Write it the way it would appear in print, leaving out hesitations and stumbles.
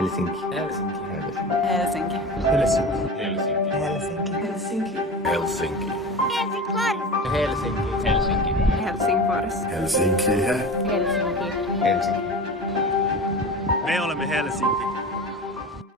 Helsinki. Helsinki. Helsinki. Helsinki. Helsinki. Helsinki. Helsinki. Helsinki. Helsinki. Helsingfors. Helsinki. Helsinki. Helsinki. Me olemme Helsinki.